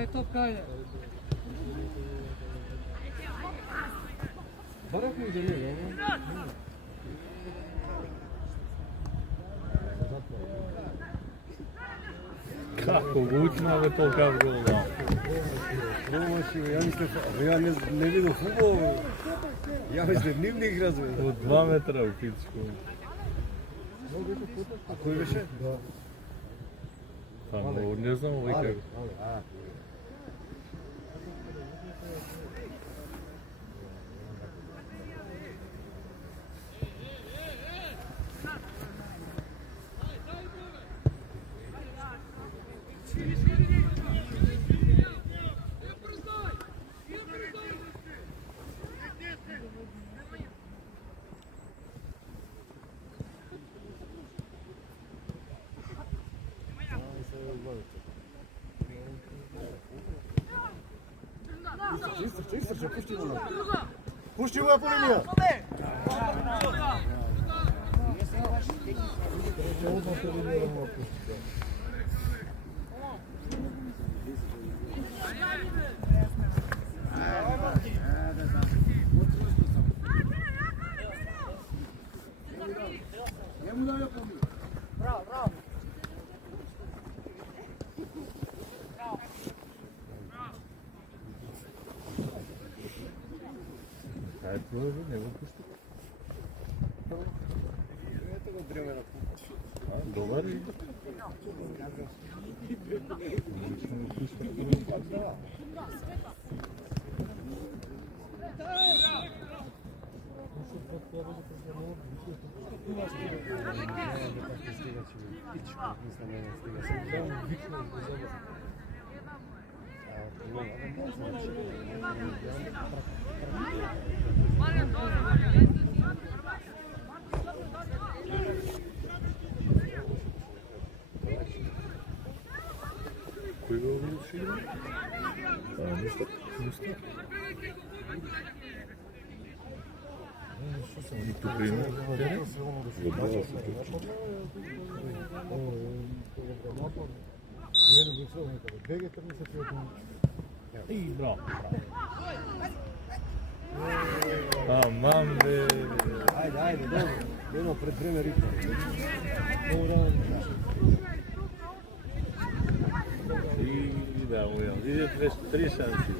Bare topka ajde. Barak mıydı ne? Kako vučno je tolika gola. Ja ne vidim futbol. Ja mislim dnevnik razvoj. Od 2 metra u Finsku. A koji više? Tamo, ne znam ovaj kako. Čistor, pušti mu. Pušti mu ja po linija. Ajde, prvo ne го пусти. Ето го дреме на пункт. Добър и... Кой го ще игра? Нищо. И тук има терен? Отбава се тук. И браво. Аман бе. Ajde, dobro. Jedno pred vreme ritma. И да, уел. Види три шанси.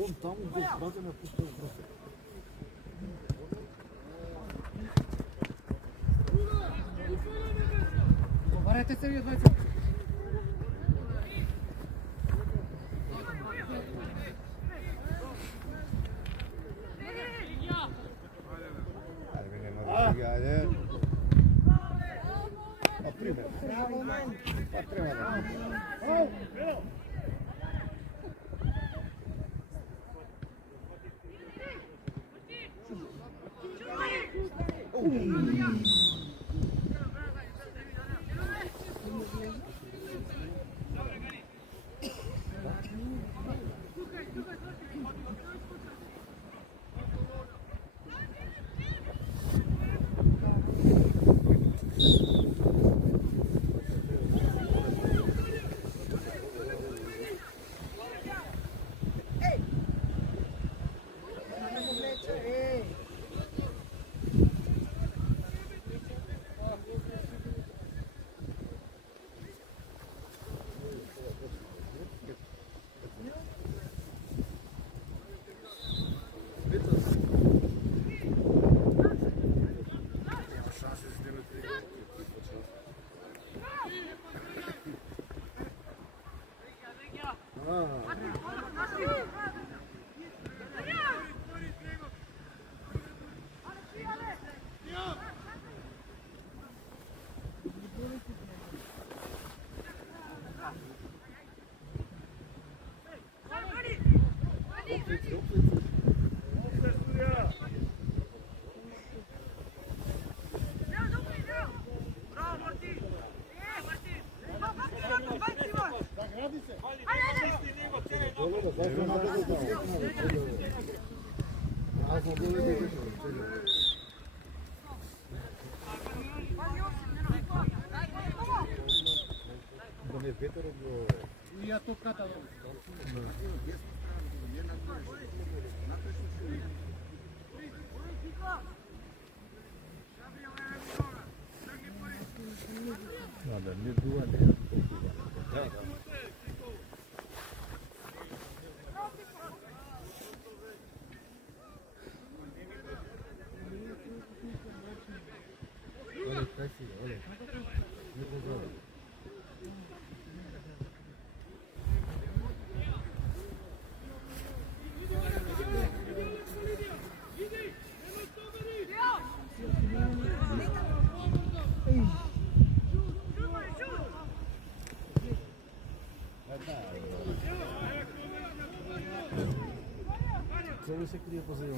Он там был, правда, на пустой просто. Барете се вие двајца. Ajde. Pa primjer. Pa treba. I ja to katalog. Vabbè, mi due ne Co você queria fazer?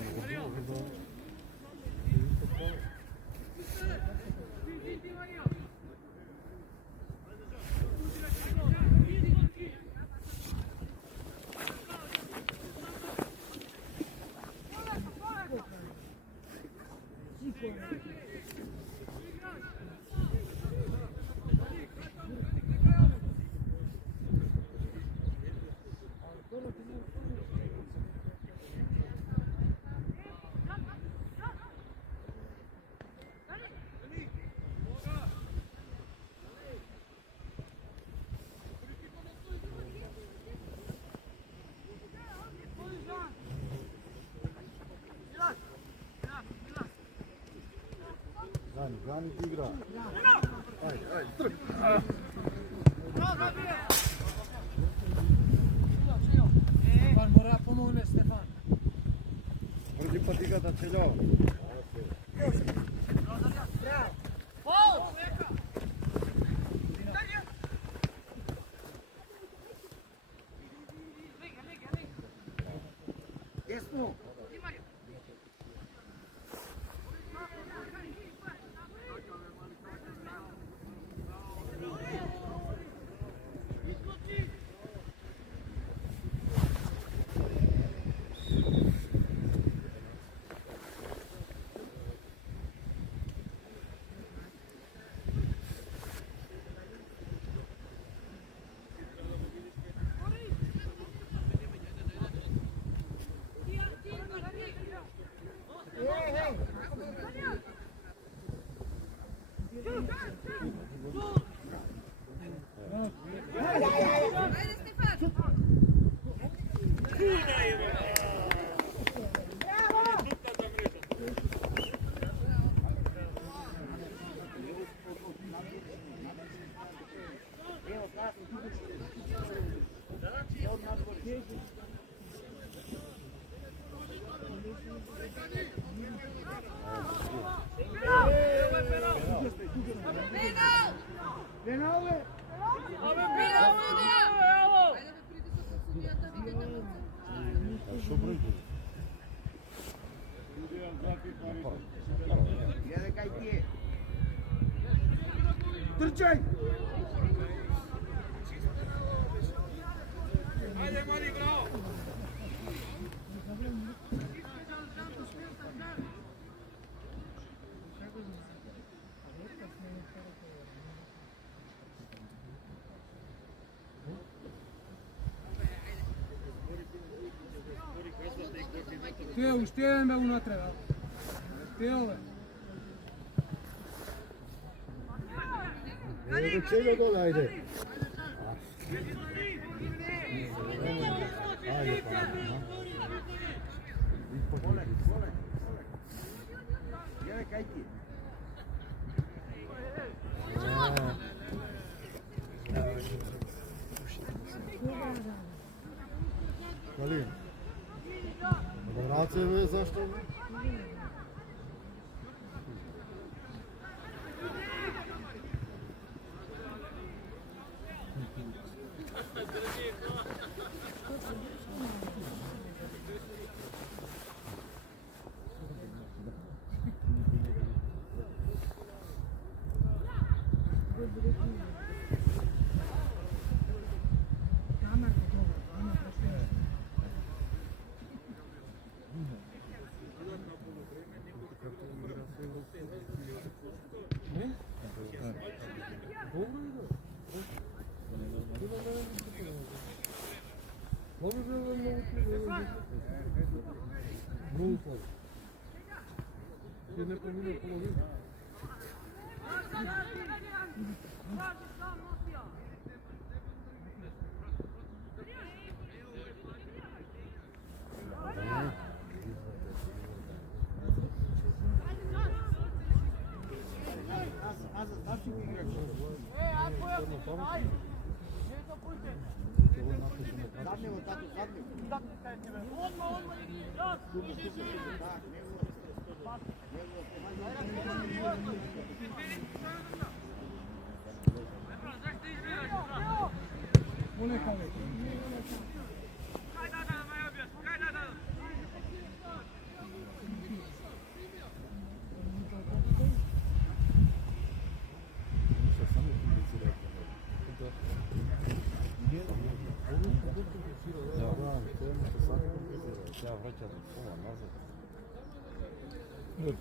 Gani ti igra. Ajde, trk. Stefan mora pomogne, Stefan. Prođi patikata čeljao. Jesmo. Що брати? Trčaj! Teo, știe me una treba. Teo, Ajde, čega dole, ajde. Ajde, pa. Kalin. Moderacija je zašto? Ти не поміняв половину.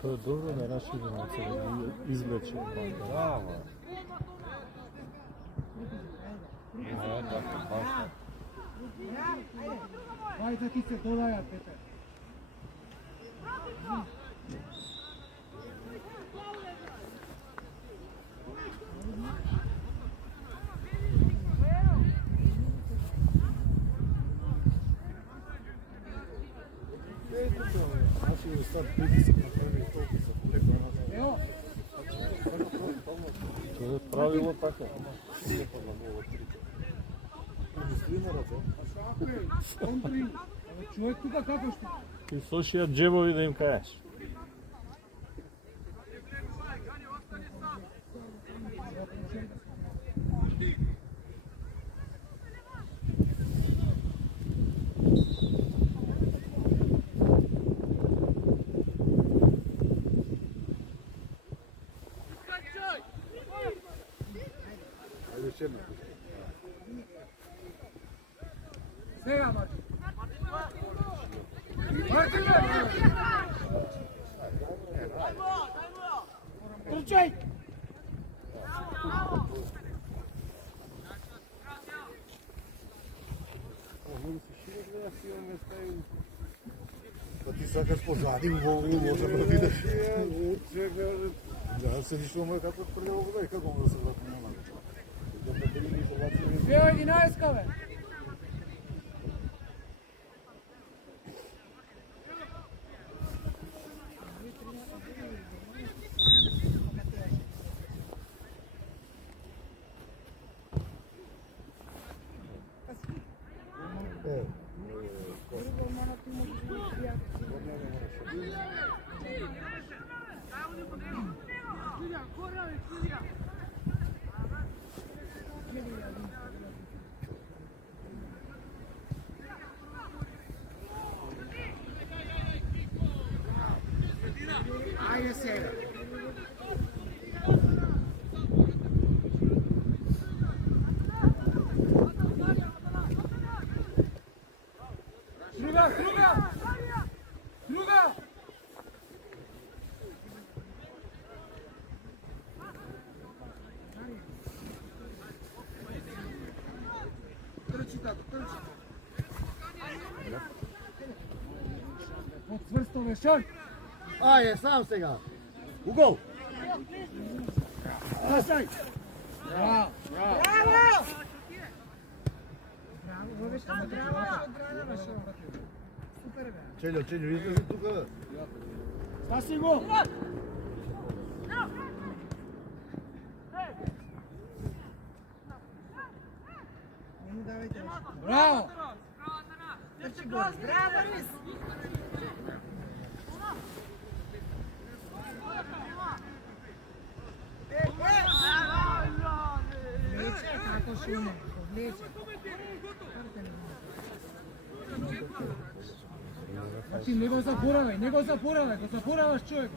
To je dobro da raširimo se, da izvleče. Bravo. Ajde ti se dodajat, Pepe. Znači sad pritisak napravili toliko sa preko nazad. Evo, To je pravilo tako. Lijepo da mogu pričati. Disciplinara to. tako je, kontri. Čovjek tuka kako što? Ti slušaj džebovi da im kažeš. Ajde još jedna. Snega, Martin. Martin, trčaj! Pa ti sakaš pozadi u ovu, možda da vidiš. Da se ništa moje kako prljavo bude, kako može da se vrati nema. Bio 11 kave. Ajde se. Druga, druga! Druga! Trči tako, trči. Pod cvrsto vešan. Ajde, sam se ga. U gol. Pasaj! Bravo! Bravo! Bravo! Čeljo, izlazi tuga. Spasi go! Bravo! Bravo, Luis! Vleče, kako šume, vleče. Znači, ne go zaboravaj, ko zaboravaš čovjek.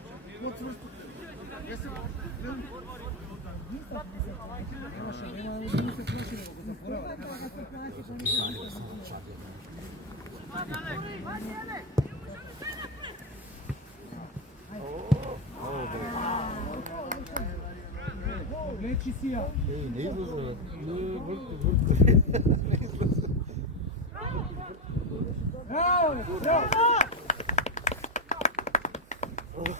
Vleči si ja. Ej, ne izlazi. Bravo, bravo! Ne?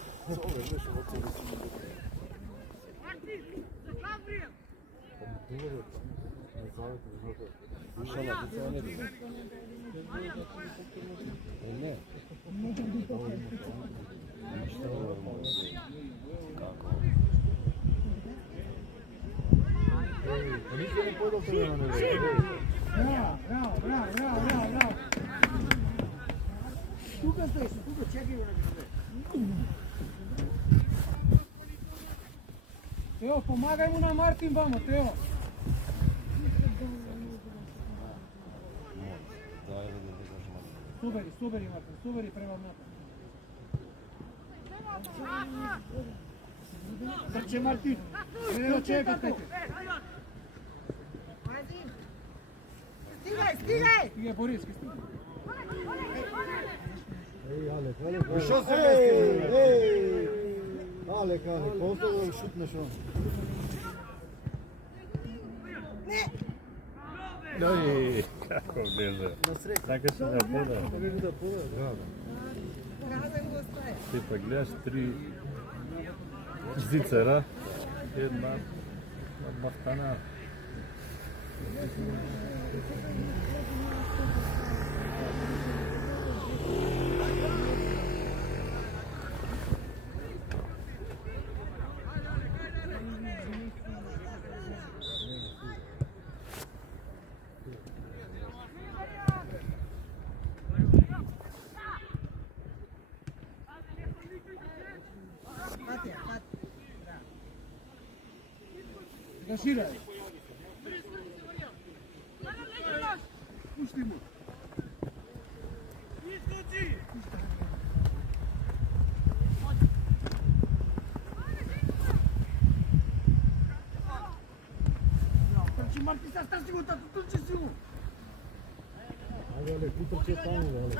Nisi ne puedo tener una novela. Bravo, bravo, bravo, bravo, bravo, bravo. Тука стоиш, тука чекай го на Teo, pomagaj mu na Martin, vamos, Teo. Suberi, suberi, Martin, suberi prema Martin. Trče, Martin. Ne da čekate. Pazi. Стигай, стигай! Стига, Бориски, стига. Ej, Alek, Alek. Što se ej! Alek, postoji šutneš on. Ej, kako bježe. Na sreću. Tako se ne poda. Vidim da pogleda. Bravo. Разен го оставя. Ти па гледаш 3 зицера, една бахтана. Пати, пати. Гаширай. Пусти му. Трči, Martin, sad staći go tako, trči si mu. Ajde, Alek, utrče tamo, Alek.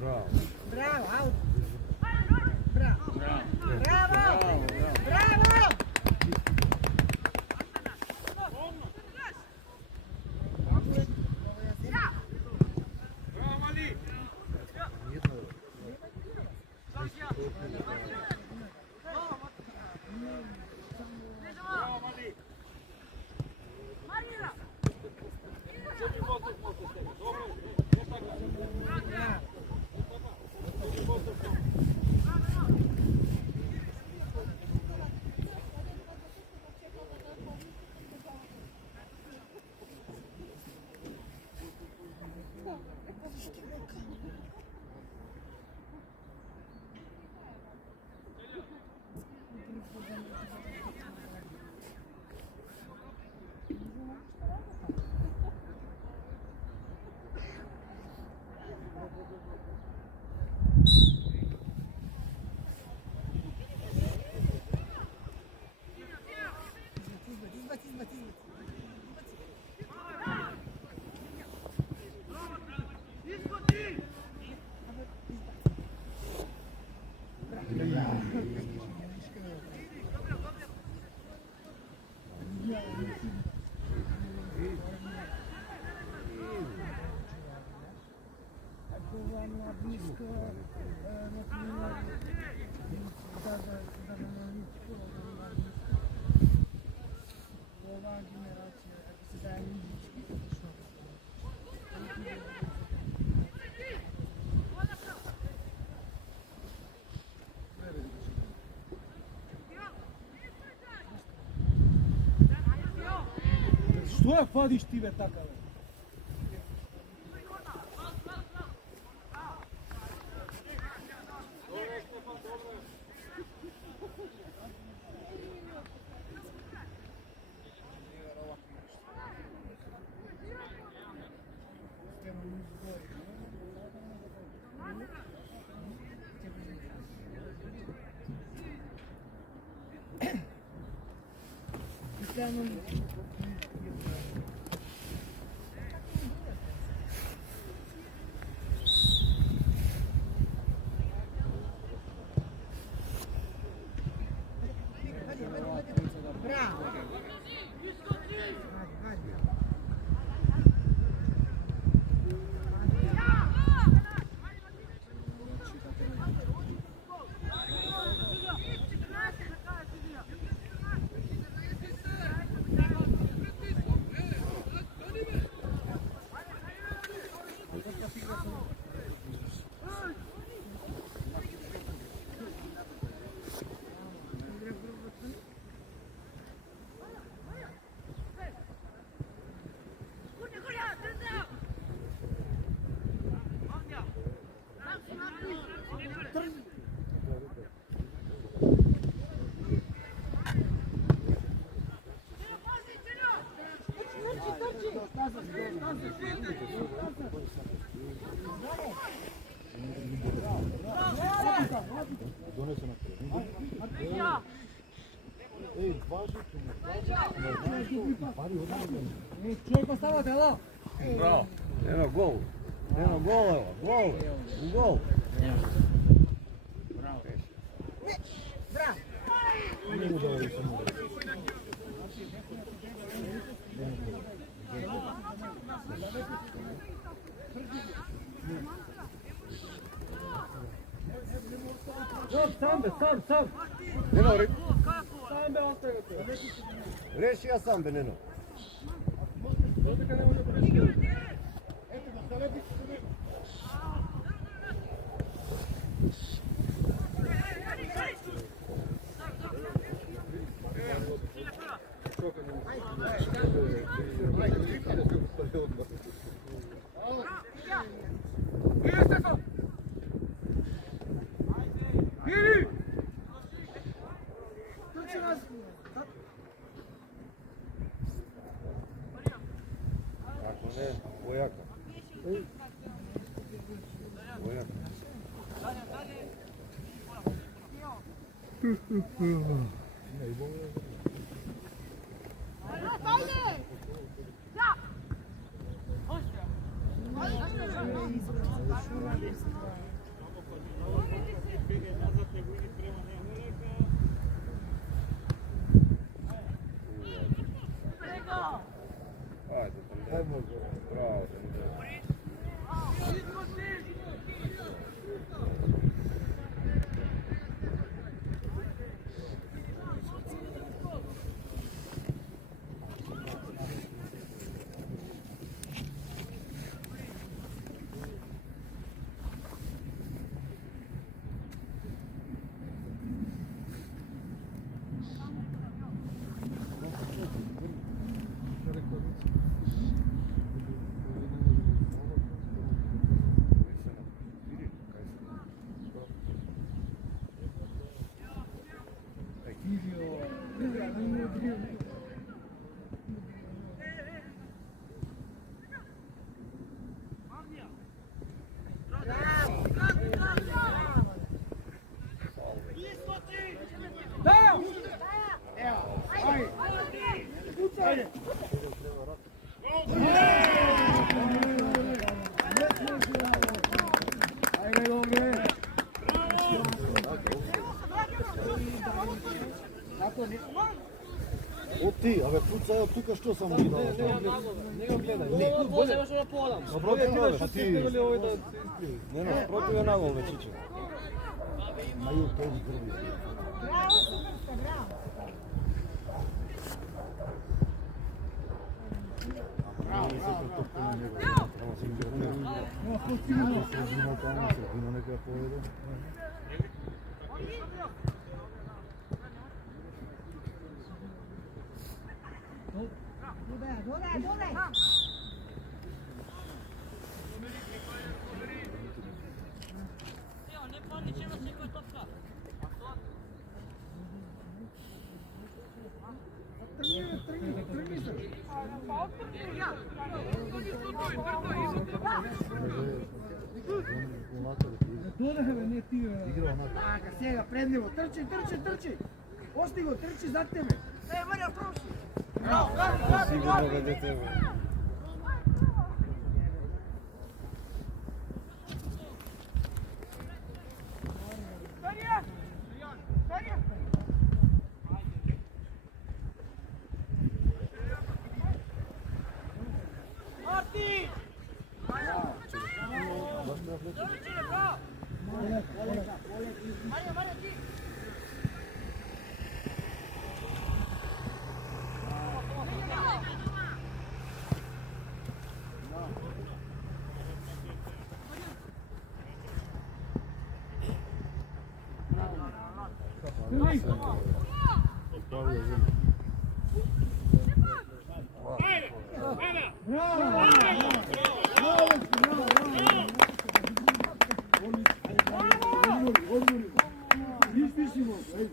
Bravo. Браво, аут. Браво. Браво. Браво. Što je vadiš ti be takav? Браво. Donese naprijed. Ej, dva žutima. Čovjek ostavate, alo? Bravo. Eno gol. Eno gol, evo. Gol. U gol. Bravo. Nije udao više mu. Sam. Neno, Sambe ostavite. reši ja sam be, Neno. Ili Stefan! Ili! Trči nas! Ako ne, vojaka. Vojaka. Ajde, bravo. O ti, ove puca, evo tuka što sam ti dao? Nego gledaj. Bolje još ono polam. Pa ti... Neno, protiv je nagol već iće. Maju to izgrvi. Bravo, Superska, bravo. Sredina neka povede. Dodaj. Trni se. Dodaj, ne ti. Igra onako. Kad sjega pred njego, trči. Ostigo, trči za tebe. Marija, proši. Sigurno ga do tebe. Odmori. Ništa si mogu, ajde.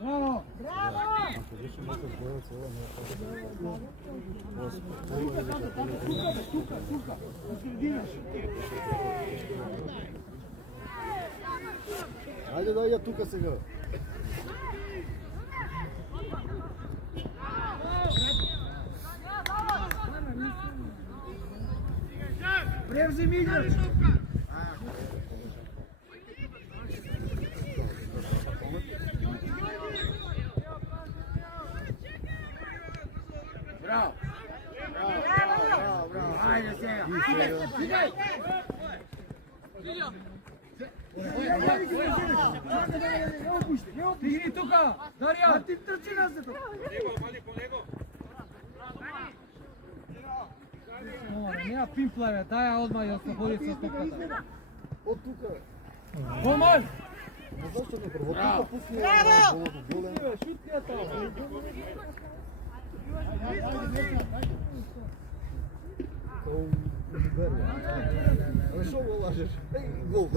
Bravo. Bravo! Ako više može zbojati, ovo ne Tuka. U sredinaš. Ajde da ja tuka сега. Превзем играч. Браво. Ajde сега. Стигай. Стигни тука. Дария. А ти трчи назад. Nema pimplave, daj ja odmah i oslobodi se od tokata. От тука. Коман! Но защо не първо? Тука пусни. Браво! Голен. Абе, шо го лажеш? Ей, гол!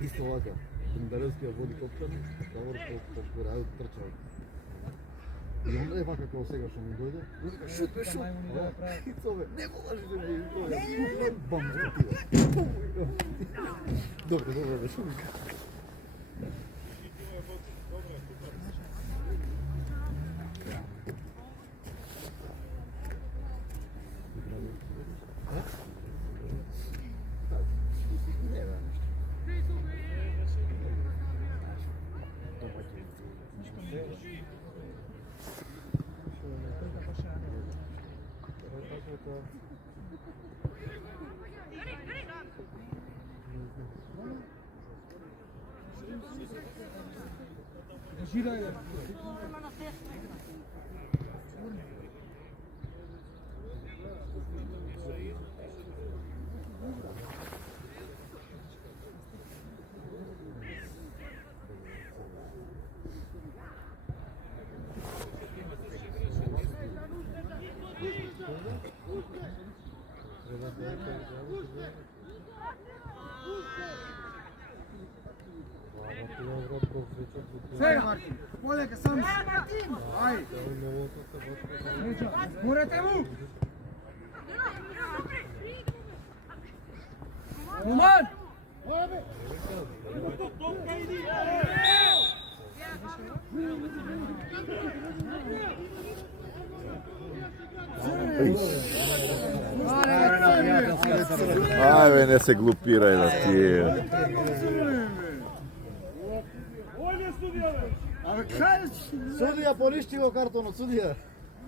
Исто лака. Бендаревския води копчан, Давор по краю трчал. И onda je vaka kao сега što mi dojde. Šut. Hicove, ne go lažeš da mi je. Bam, zvrtio. Dobro, da šut. Gira je. Сега, Мартин, полека сам. Bravo, Martin! Ajde. Morate mu! Roman! Ajde, ne se glupiraj na tijel. Абе, кај си? Судија, поништи го картонот, судија.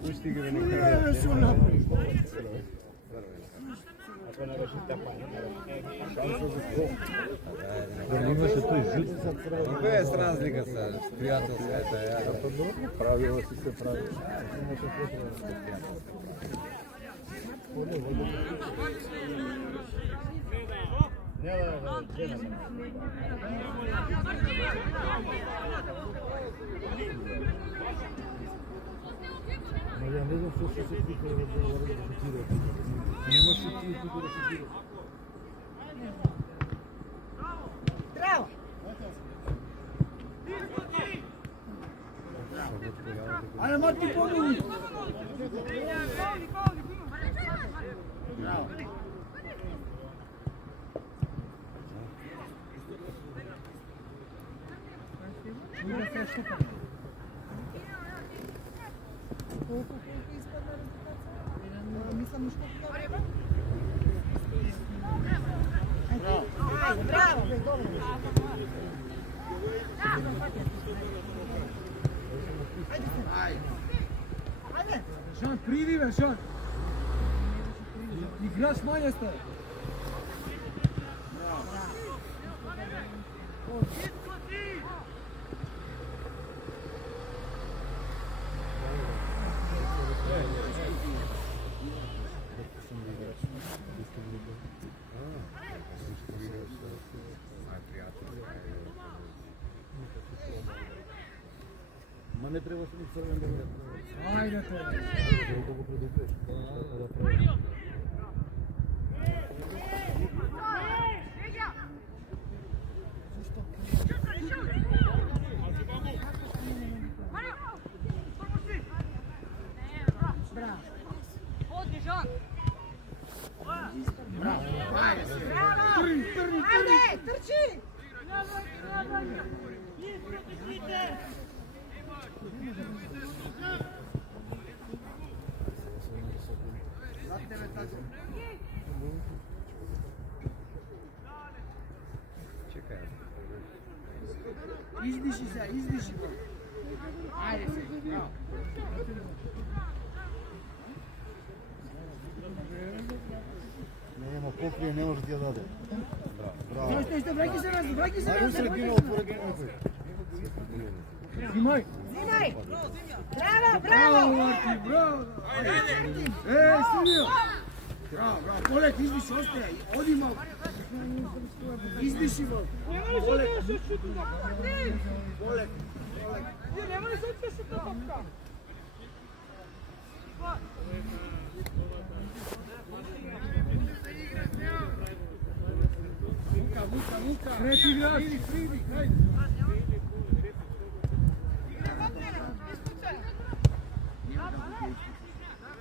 Судија бе што направи. Без разлика са, приятелска е тая. Правило си се прави. Ja ne znam što se kuka da šutirao. Nema šutira kuka da šutirao. Bravo! Ajde, Martin, pomogni! Bravo! Ajde! Žan, pridi me, Žan! Igraš manje staje. Ма не трябваше ли цървен да го Ajde te. да го предупреш. Ajde, trči! Za tebe tako. Čekaj. Izdiši se, izdiši. Ajde se, bravo. Nema pokrije, ne može ti ja dade. Bravo. Što, vraki se nazad, vraki se Ajde u nazad. sredinu, otvore genu. Zimaj. Zimaj! Bravo, Bravo, bravo! Martin, bravo. Silvio. Bravo, bravo, Polek, izdiši, ostaje. Odi malo. Izdiši malo. Polek. Polek. Luka. Kreti igrač. Fridi, hajde.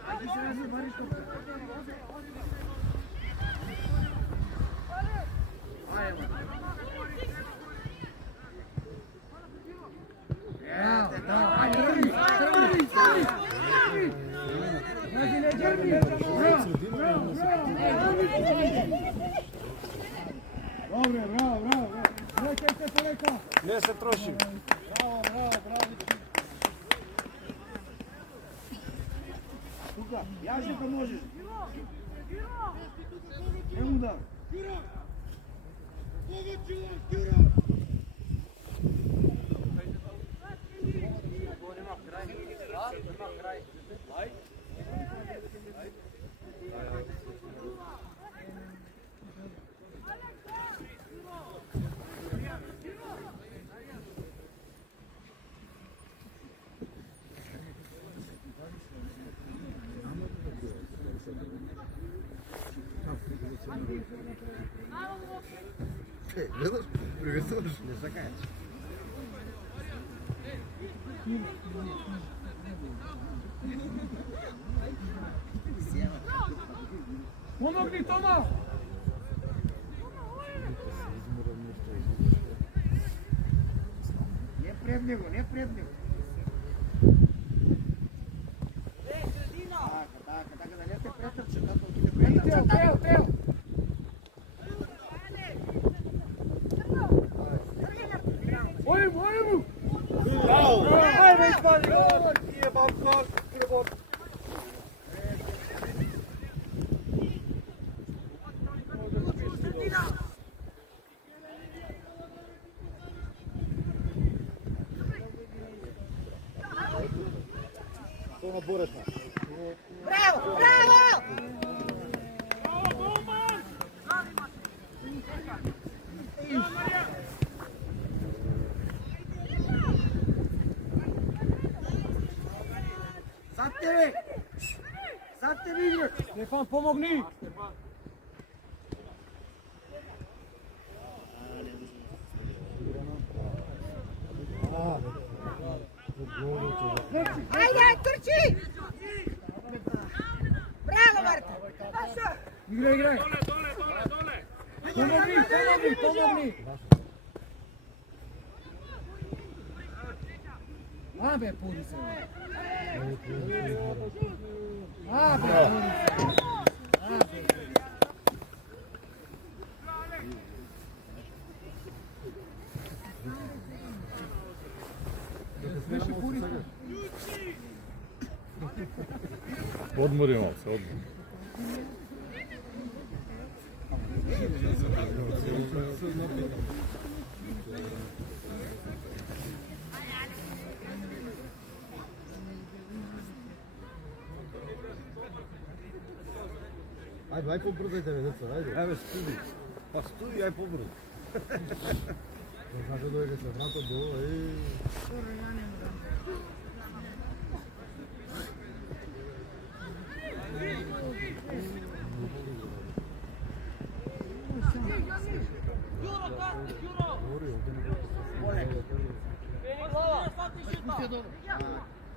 Ajde se nazad, Mariš to. Ajde. Bravo, ajde, trvi. Bravo. Rekajte Poleka. Ne se troši. Bravo. Luka, jaži kad možeš. Ne udar. Gledaš? Privestavаш? Ne zakajaš. Pomogni Toma! Ne pred njego. Tako, da ne te pretrče, kako ti ne pretrče. Teo! Ojmu! Bravo! Ajde, ispali! Jebam kod! Toma Boresna. Bravo! Sad tebe igrač! Stefan, pomogni! Ajde, trči! Bravo, Marta! Igraj! Pomogni! Abe, puri se! Odmorimo se. Aj pobrzajte me, deco, ajde. Ajde, studi. Pa studi, aj pobrzo. Znaš da dojde se vrata dole,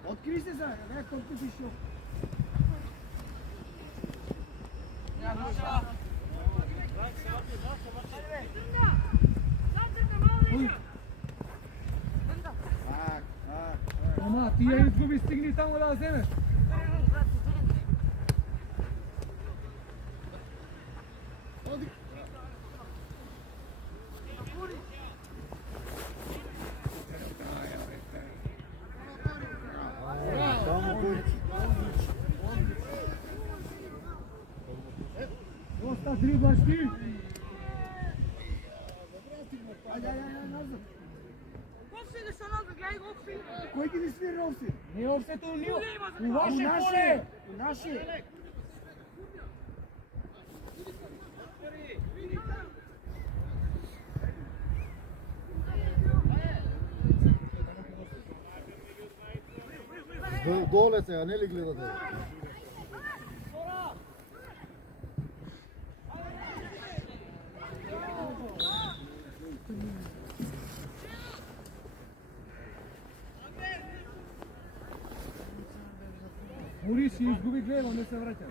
Otkrivi se za nekom tu pišu. Ама ти я изгуби, стигни само да вземеш. Доста дриблаш ти. Ајде, назад. Кој ги свири офси? Не офсето ни у ваше поле. У наше. Доле сега, не ли гледате? Мори си изгуби гледа, не се враќа.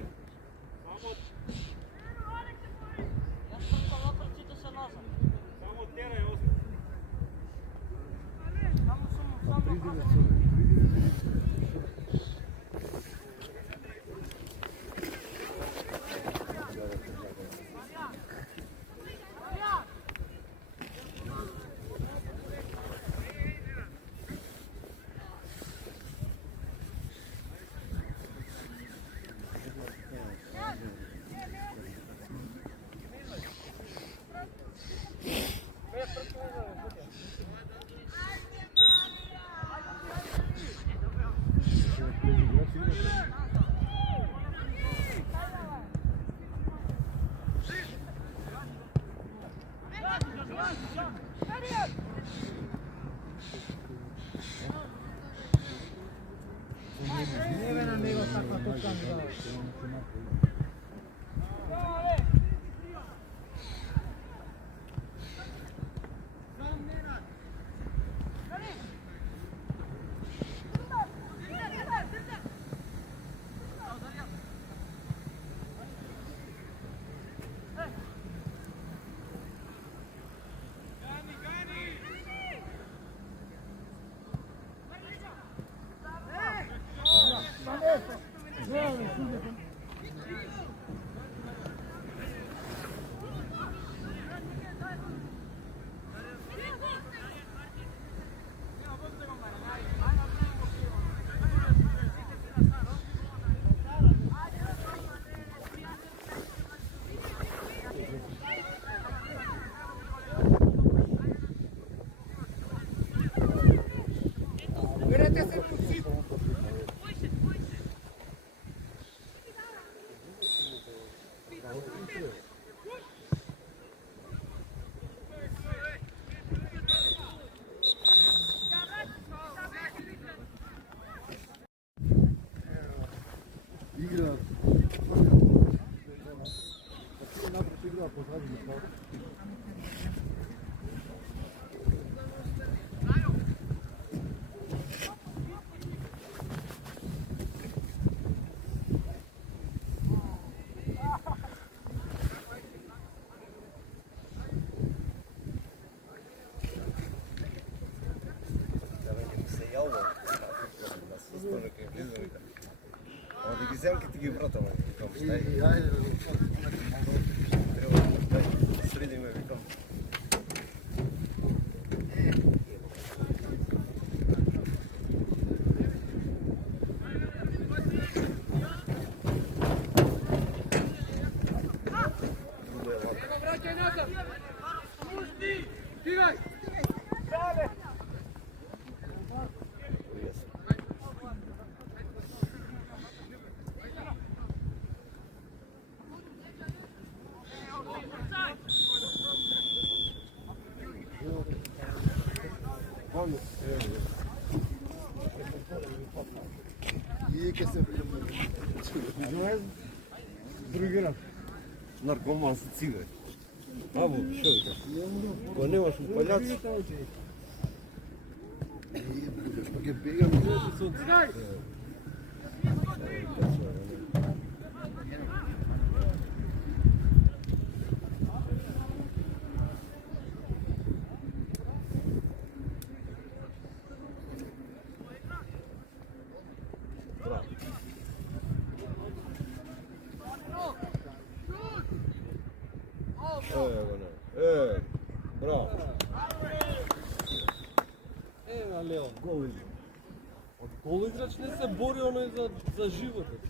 Игра. Игра позади. Земки таки врата, викам, стай. Среди ме, викам. Враќај назад. Пусти. Стигај. Дале. И ке се Другира. Наркоман со цигари. Або, шо викаш? Кога немаш упалjac. Што ќе бегам. Стигај. Evo ne. Bravo. Ева Леон, гол играч. Од гол играч не се бори оној за животот.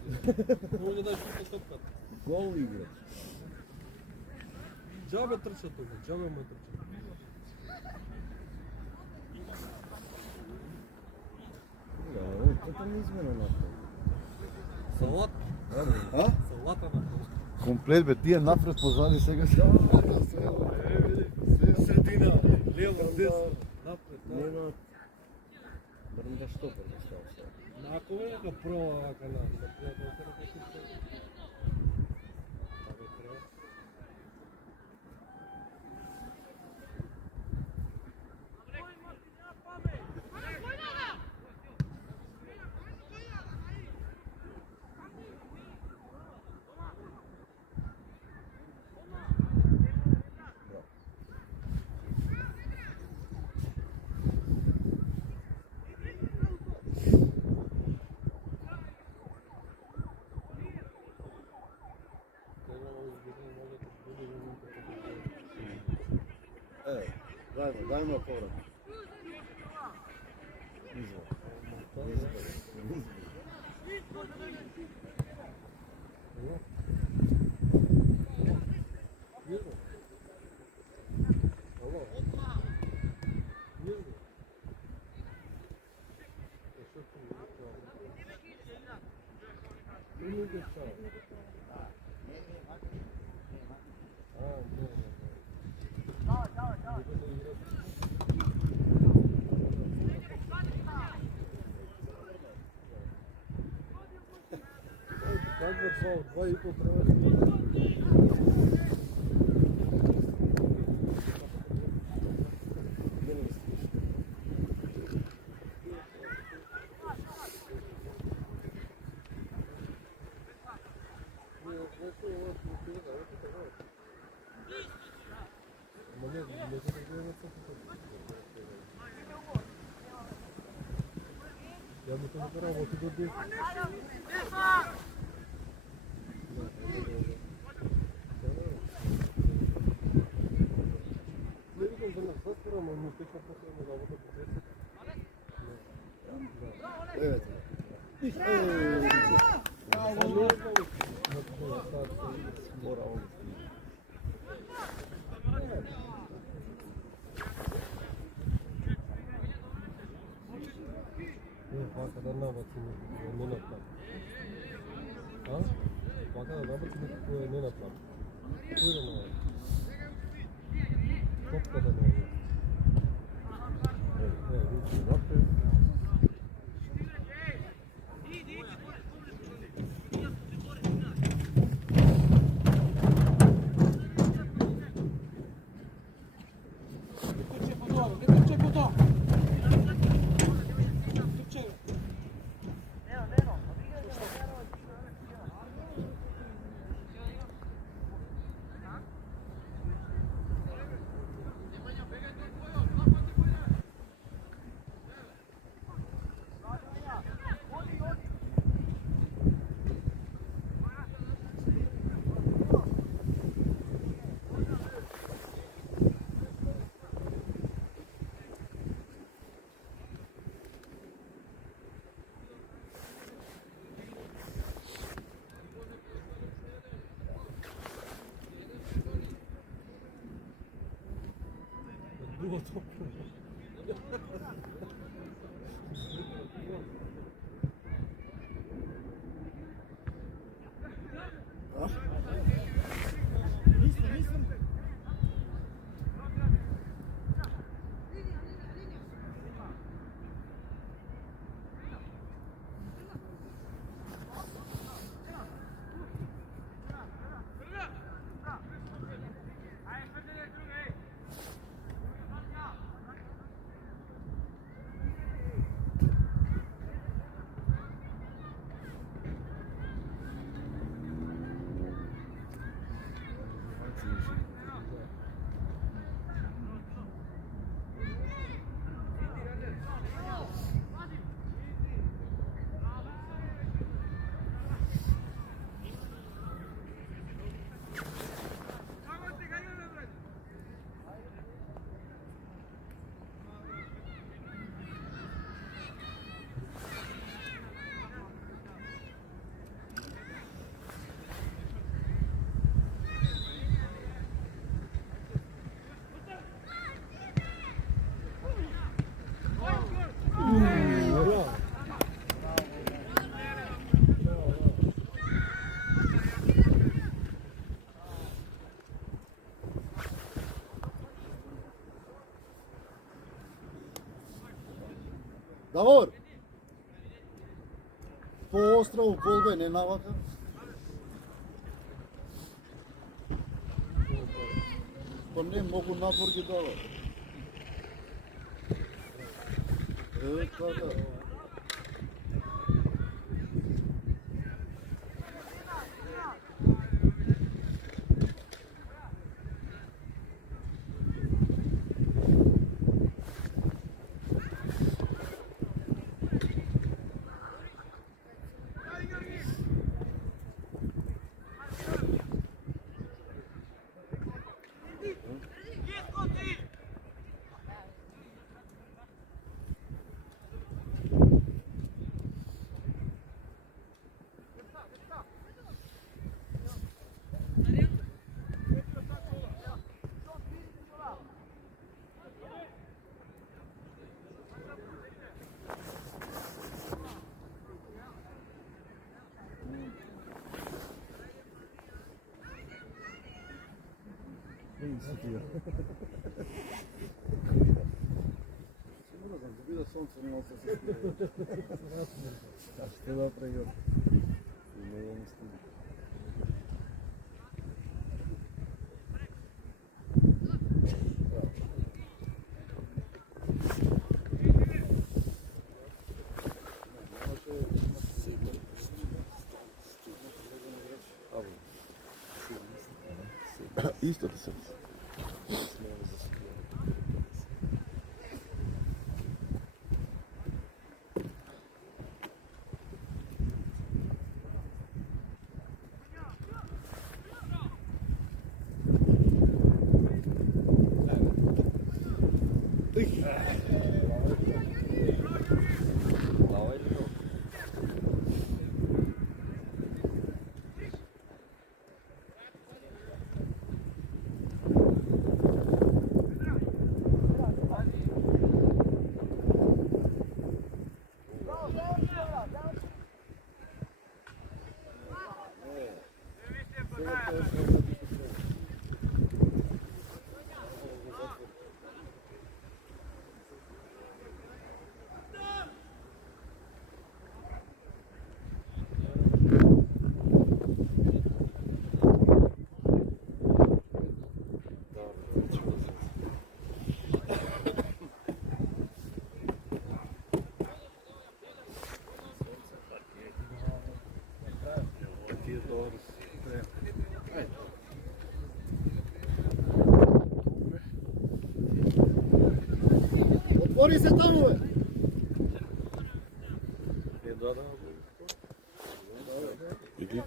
Може да шута топката. Гол играч. Џабе трча тука, џабе му трча. Каква не измена направи? Салат. А? Салата на тоа. Комплет бе, тие напред позади сега се. Средина, лево, десно, напред. Нема... Барем да штопер да става сега. Ако е нека прва вака на пријателка, така се Dajmo povrat. Как бы 2,5 требаше. Я бы тоже поработал до 10. Не видим за нас, с стороны, мы точно после работы процесса. Evet. Bora oldu. Baka da ne batını ne naplam. Ha? Baka da ne batını ne naplam. Buyurun abi. Top kadar ne oluyor? Evet, baktı. Drugo to. Davor! Po ostrovu kolbe, ne navaka. Pa ne mogu napor gi dala. Kada? Sigurno sam ti da sunce nema se sve. A što da pregledam? Ne imam studiju. Isto ti sam. Otvori se tamo! Idi.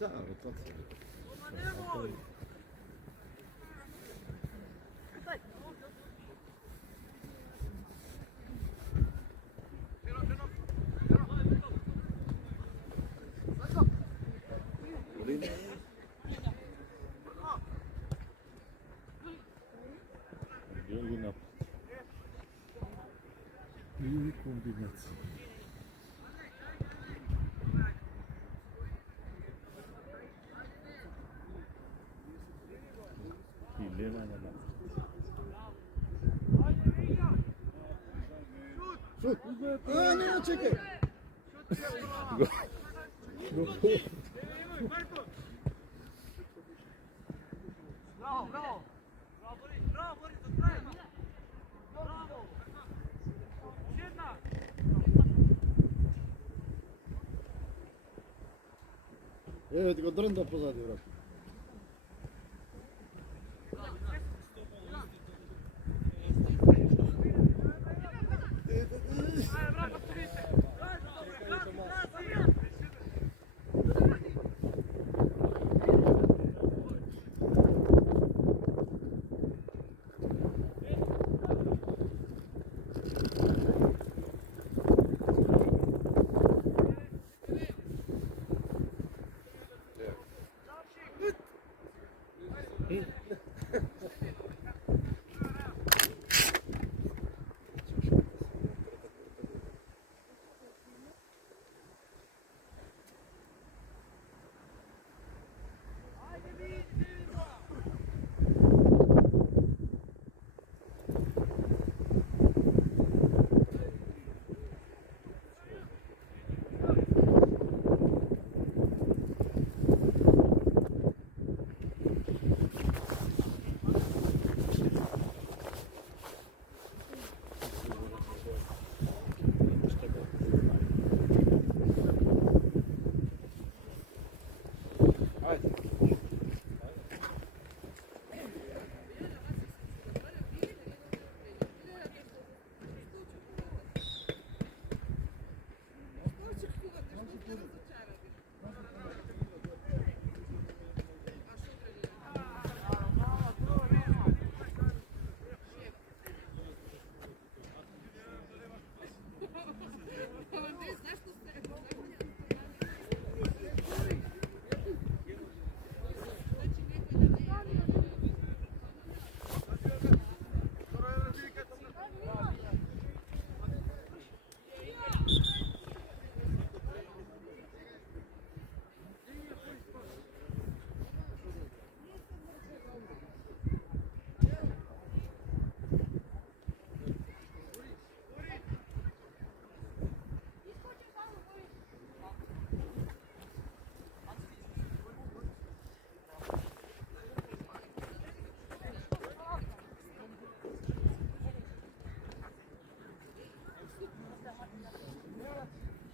Da, rotacija. I kombinacije. Šut! A, ne, čekaj! Bravo, bravo! Evo ti go drnda pozadi, vrat.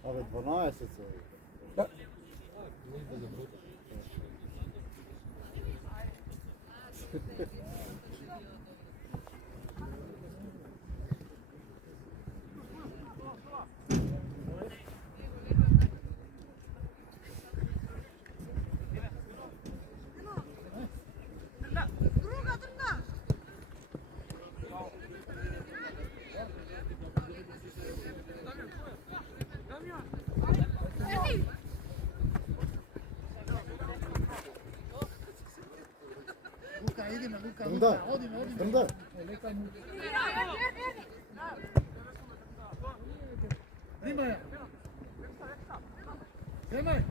Абе, 12 са. Друга, друга. Luka, idemo, Luka, Drnda, Luka, odimo. drnda. Primaja. Primaj.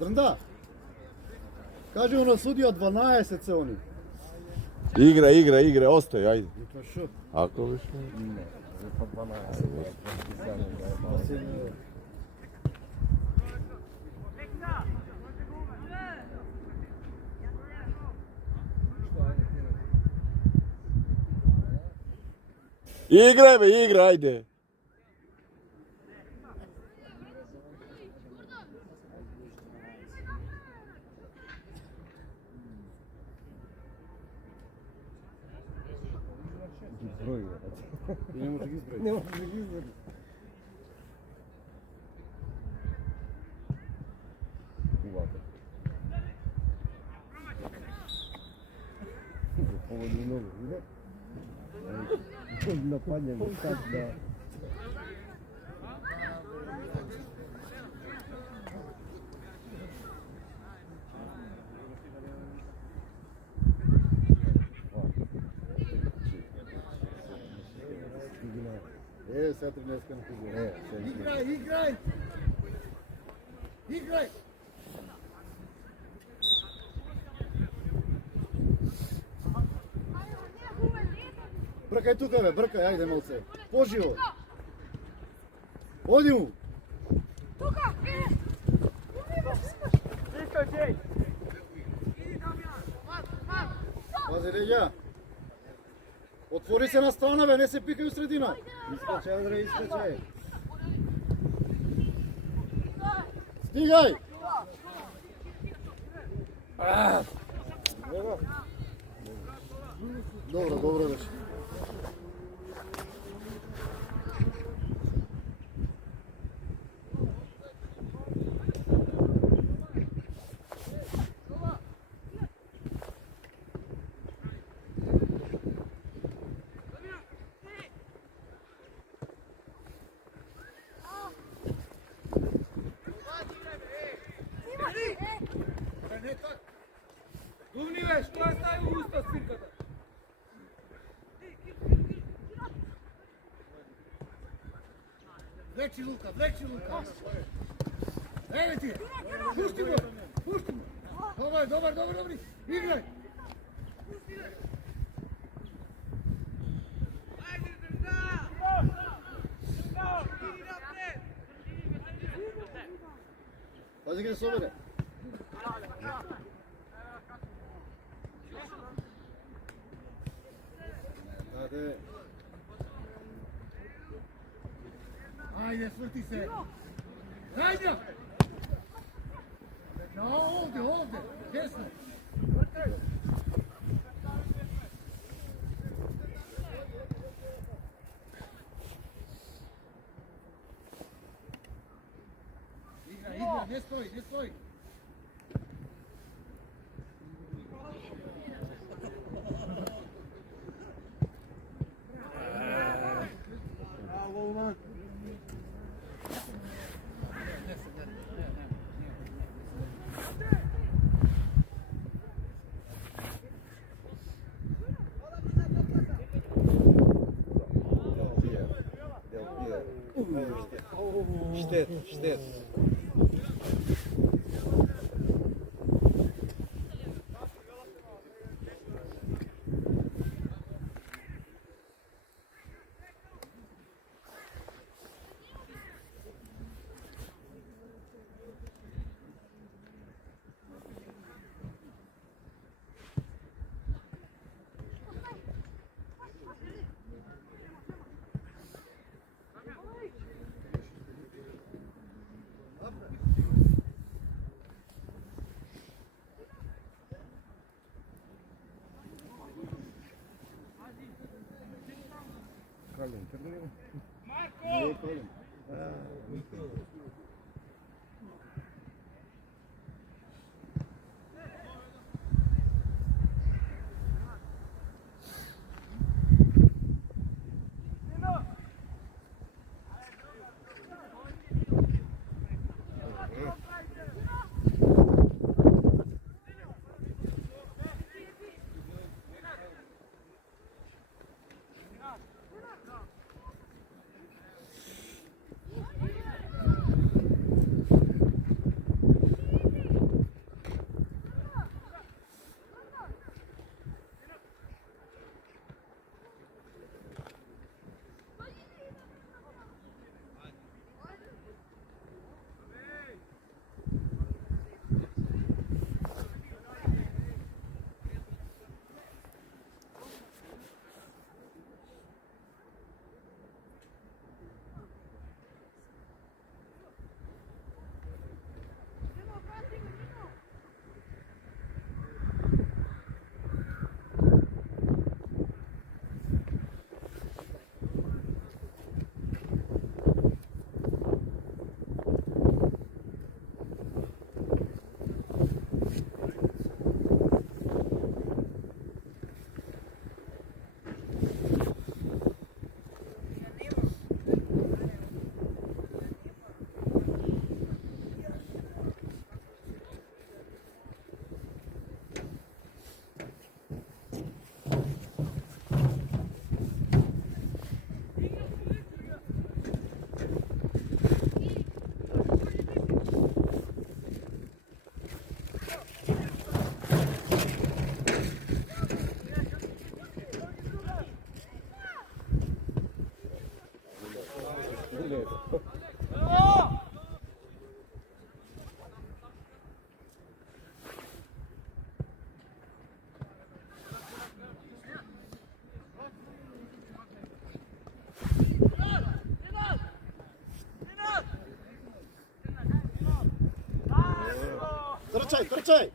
Drnda. Kaže ono sudio 12 se oni. Igra, ostaje, ajde. Pa što? Ako više. Igra, ajde. Ne može ih izbrojiti. Ne možeš ih izbrojiti. Pogodni nogu, vidi? Napadnjem, tak da... Sad 13 na kuzu. Igraj, igraj! Igraj! Brkaj tukaj, be, brkaj, ajde malce. Poživo. Odi mu. Pazi, Leđa. Otvori se na stranove, ne se pikaj u sredina. Iskače, Andrej, iskače. Stigaj! Dobro, dobro već. Duvnive, što je stavio u usta svirkata? Vleči Luka, vleči Luka. Evo ti je, pušti mu, pušti mu. Dobar, dobar, dobar, dobri, igraj. Pazi gdje se obere. Ajde. Ajde, svrti se. Ajde! Ja, ovdje, ovdje, desno. Igra, igra, ne stoji, ne stoji. Štet, štet. Kalın, kırdırıyor. Ne koyayım? Trčaj, trčaj!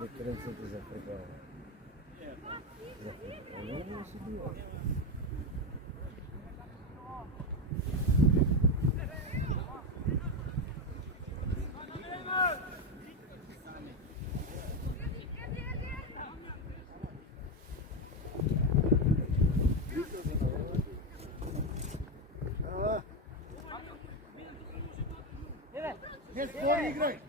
Differenza ti zaprepara. Non si dice. Не спори, играй!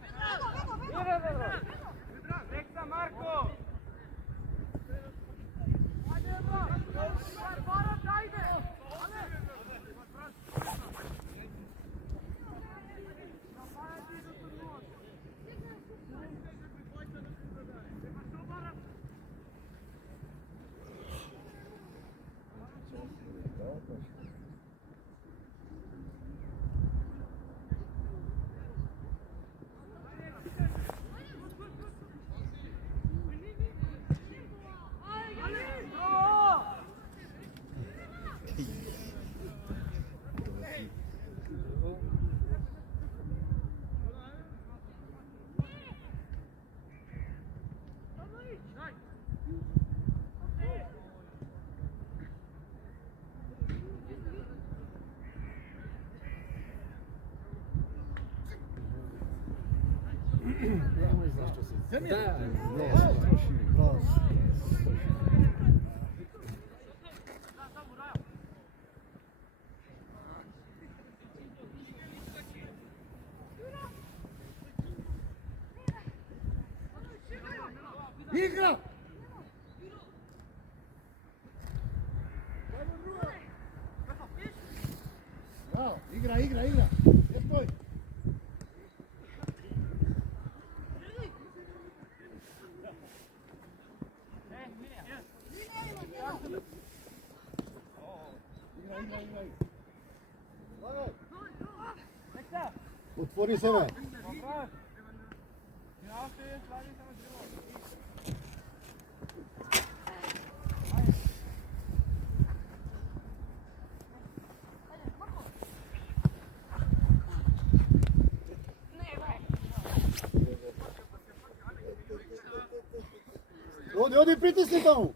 Игра! Браво! Игра, игра, игра! Не стой! Otvori se me. Odi, pritisni tamo.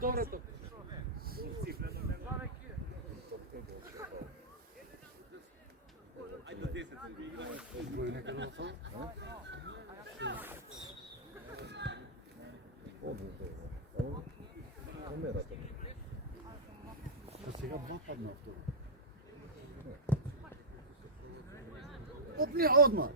Добре то. Бой некъде на това? Та сега два падна второ. Опни одма!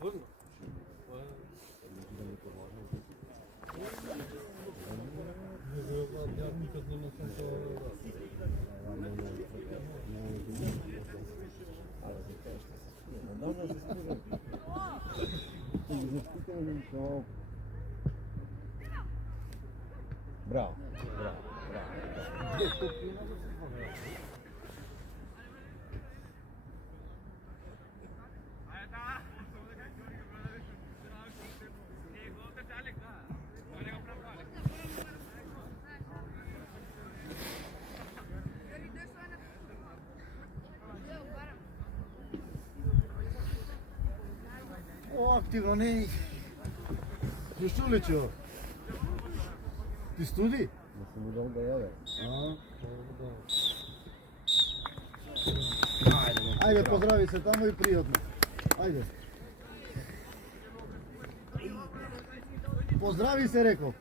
Свързано. Браво. О, активно не. Нищо ли че? Ти студи? Не съм видял да яде. Айде, поздрави се тамо и приятно. Айде. Поздрави се, рекол.